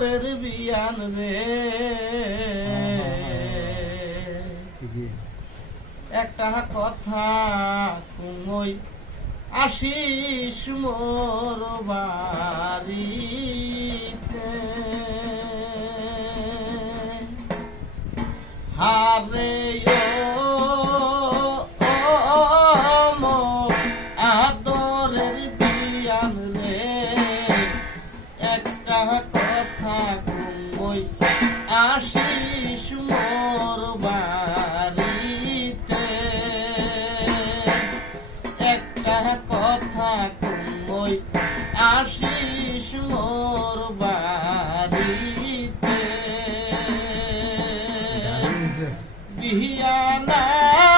আদরের বিয়ান রে একটা কথা তুমি আসিস মোর বাড়িতে হারে আদরের বিয়ান রে একটা কথা তুমি আসিস মোর বাড়িতে একটা কথা তুমি আসিস মোর বাড়িতে বিয়ানা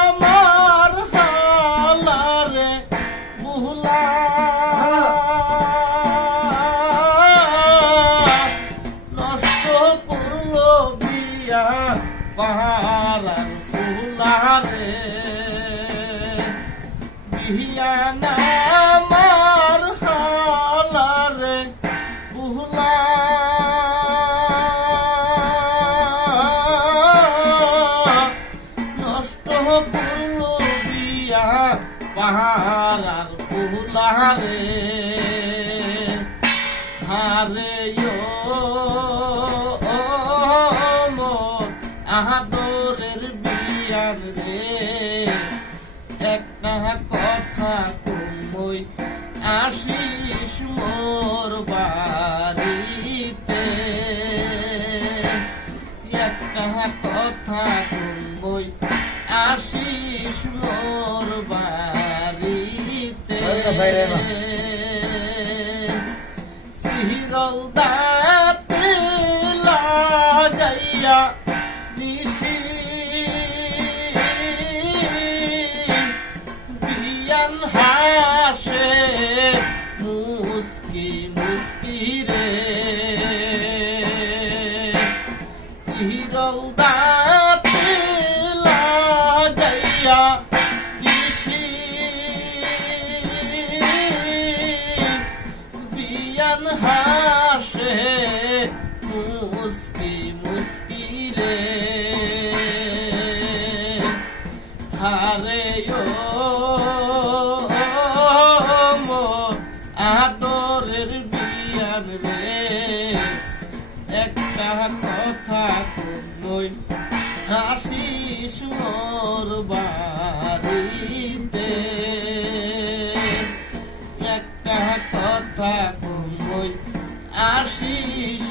আমার হালারে বুহলা নষ্ট করলো বিয়া পাহারার ফুলারে বিয়ানা আমার হালারে বুহলা নষ্ট করলো বিয়া পাহারার ফুলারে হারে আদরের বিয়ান রে একটা কথা তুমি আসিস মোর বাড়িতে একটা কথা তুমি আসিস মোর বাড়িতে সিরল দাঁতে লাগাইয়া নিশি বিয়ান হাসে মুস্কি মুস্কি রে সিরল দাঁতে লাগাইয়া নিশি বিয়ান হাসে মুস্কি মুস্কি রে হারে মোর আদরের বিয়ান রে একটা কথা তুমি আসিস মোর বাড়িতে একটা কথা তুমি আসিস